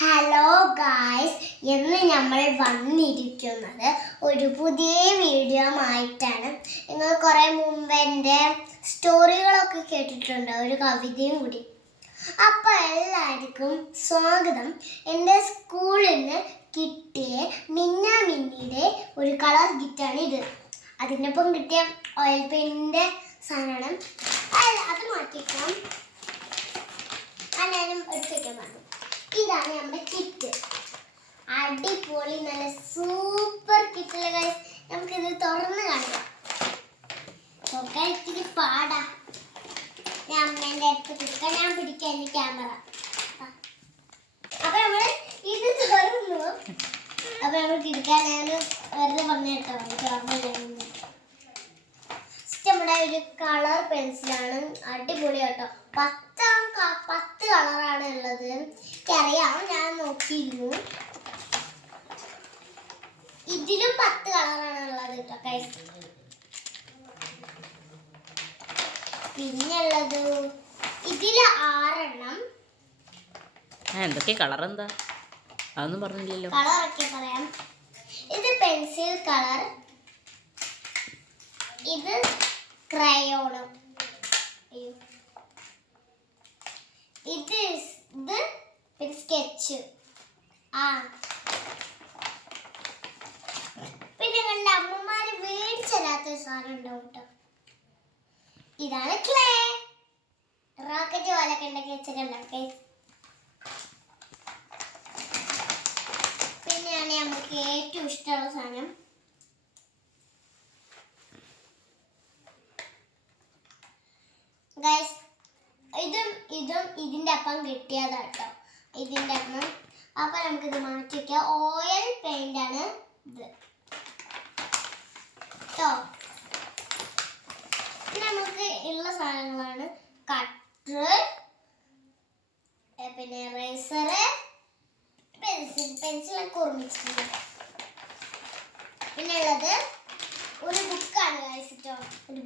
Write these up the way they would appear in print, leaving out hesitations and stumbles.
Hello guys, ഇന്ന് നമ്മൾ വന്നിരിക്കുന്നത് ഒരു പുതിയ വീഡിയോ ആയിട്ടാണ്. നിങ്ങൾ കുറേ മുമ്പ് എൻ്റെ സ്റ്റോറികളൊക്കെ കേട്ടിട്ടുണ്ട്, ഒരു കവിതയും കൂടി. അപ്പോൾ എല്ലാവർക്കും സ്വാഗതം. എൻ്റെ സ്കൂളിൽ നിന്ന് കിട്ടിയ മിന്നിയുടെ ഒരു കളർ കിറ്റാണ് ഇത്. അതിനൊപ്പം കിട്ടിയ ഓയിൽ പെയിൻറ്റിൻ്റെ സാധനമാണ്. അത് മാറ്റിക്കാം, ഞാനും എടുത്തേക്കാൻ പറഞ്ഞു. ഇതാണ് നമ്മുടെ കിറ്റ്. അടിപൊളി, നല്ല സൂപ്പർ കിറ്റിലെ ഗൈസ്. നമുക്കിത് തുറന്ന് കാണാം. തുറക്കാൻ ഇത്തിരി പാടാ. ഞാൻ അമ്മേൻ്റെ അടുത്ത് കൊടുക്കാൻ, ഞാൻ പിടിക്കാം എൻ്റെ ക്യാമറ. അപ്പൊ നമ്മൾ ഇത് തുറന്നു. അപ്പൊ നമ്മൾ കിടക്കാൻ ഞാൻ വെറുതെ പറഞ്ഞു കേട്ടോ. നമ്മുടെ ഒരു കളർ പെൻസിലാണ്, അടിപൊളി കേട്ടോ. 10 കളറാണ് ഉള്ളത്. എനിക്കറിയാം, ഞാൻ നോക്കിയിരുന്നു. ഇതിലും 10 കളറാണ് ഉള്ളത് കേട്ടോ ഗൈസ്. പിന്നെ ഉള്ളത് ഇതില് 6 എണ്ണം. എന്തൊക്കെ കളർ, എന്താ അതൊന്നും പറഞ്ഞില്ലല്ലോ. കളറൊക്കെ പറയാം. ഇത് പെൻസിൽ കളർ, ഇത് ക്രയോണ്, ഇത് സ്കെച്ച്. പിന്നെ കണ്ട അമ്മമാര് മേടിച്ചല്ലാത്തൊരു സാധനം ഉണ്ടാവും കേട്ടോ. ഇതാണ് ക്ലേ. റോക്കറ്റ് പോലൊക്കെ ഉണ്ടാക്കി വെച്ചിട്ടുണ്ടൊക്കെ. പിന്നെയാണ് നമുക്ക് ഏറ്റവും ഇഷ്ടമുള്ള സാധനം, ഗൈസ്. ഇതും ഇതിൻ്റെ അപ്പം കിട്ടിയതാട്ടോ, ഇതിൻ്റെ അപ്പം. അപ്പൊ നമുക്കിത് മാറ്റി വയ്ക്കാം. ഓയിൽ പെയിന്റ് ആണ് ഇത് കേട്ടോ. നമുക്ക് ഉള്ള സാധനങ്ങളാണ് കട്ടർ, പിന്നെ റേസർ, പെൻസിലൊക്കെ ഓർമ്മിച്ചിട്ടുണ്ട്. പിന്നെ ഉള്ളത് ഒരു ബുക്കാണ് ഗൈസ് കേട്ടോ. ഒരു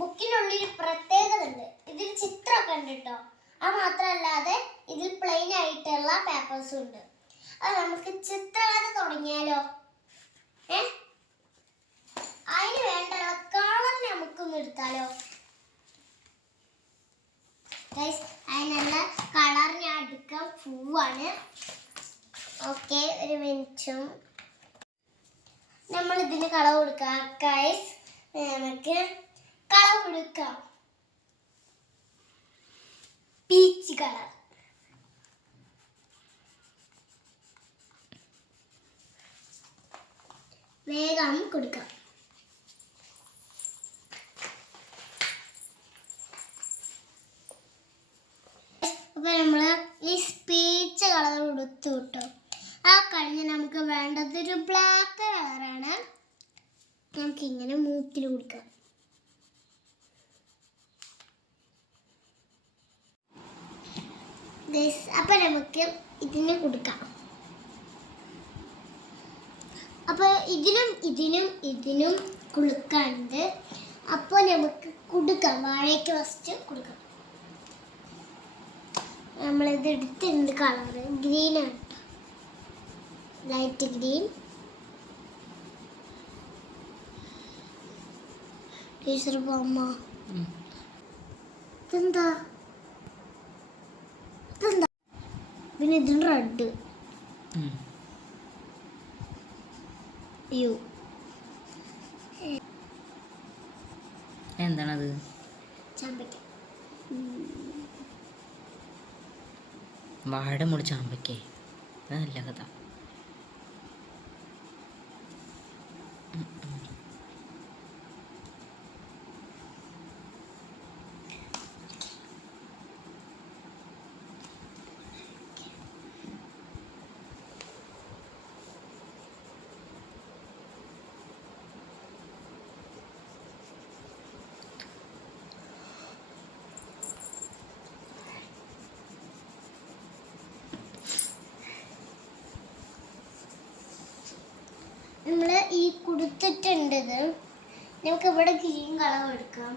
ബുക്കിനുള്ളിൽ പ്രത്യേകത ഉണ്ട്. ഇതിൽ ചിത്രമൊക്കെ ഉണ്ട് കേട്ടോ. അത് മാത്രമല്ലാതെ ഇതിൽ പ്ലെയിൻ ആയിട്ടുള്ള പേപ്പേഴ്സും ഉണ്ട്. അത് നമുക്ക് ചിത്രകഥ തുടങ്ങിയാലോ? അതിന് വേണ്ടുള്ള കളർ നമുക്കൊന്ന് എടുത്താലോ ഗൈസ്? അതിനുള്ള കളർ ഞാൻ എടുക്കാൻ പോവാണ്. ഓക്കെ, ഒരു മിനിറ്റും. നമ്മൾ ഇതിന് കളർ കൊടുക്കാം ഗൈസ്. നമുക്ക് കളർ കൊടുക്കാം. Peach colour. വേഗം കൊടുക്കാം. അപ്പൊ നമ്മള് ഈ പീച്ച് കളർ കൊടുത്തു കിട്ടോ. ആ കഴിഞ്ഞ് നമുക്ക് വേണ്ടത് ഒരു ബ്ലാക്ക് കളറാണ്. നമുക്ക് ഇങ്ങനെ മൂക്കിൽ കൊടുക്കാം. അപ്പൊ നമുക്ക് ഇതിന് കൊടുക്കാം. അപ്പൊ ഇതിനും കൊടുക്കാണ്ട്. അപ്പൊ നമുക്ക് കൊടുക്കാം. വാഴയ്ക്ക് ഫസ്റ്റ് കൊടുക്കാം. നമ്മളിത് എടുത്തിട്ടുണ്ട്. കളറ് ഗ്രീനാണ്, ലൈറ്റ് ഗ്രീൻ. ടീച്ചർ ബൊമ്മ. ഇതെന്താ? പിന്നെ ഇതിന് റെഡ്. എന്താണത്? ചാമ്പയ്ക്ക. വാഴമുള ചാമ്പയ്ക്കേ, നല്ല കഥ. നമ്മൾ ഈ കൊടുത്തിട്ടുണ്ട്. നമുക്ക് ഇവിടെ ഗ്രീൻ കളർ എടുക്കാം.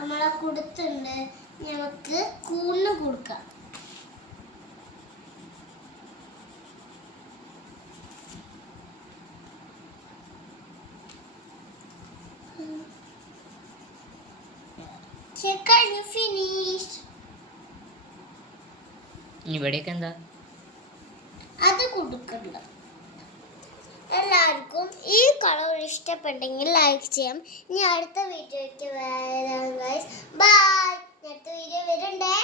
നമ്മളെ കൊടുത്തുണ്ട്, നമുക്ക് കൂണ് കൊടുക്കാം. കഴിഞ്ഞു, ഫിനിഷ്. ഇവിടെയൊക്കെ എന്താ അത് കൊടുക്കണ്ട. എല്ലാവർക്കും ഈ കളർ ഇഷ്ടപ്പെട്ടെങ്കിൽ ലൈക്ക് ചെയ്യാം. ഇനി അടുത്ത വീഡിയോയ്ക്ക് വരാം ഗൈസ്. ബൈ. അടുത്ത വീഡിയോ വരുന്നുണ്ടേ.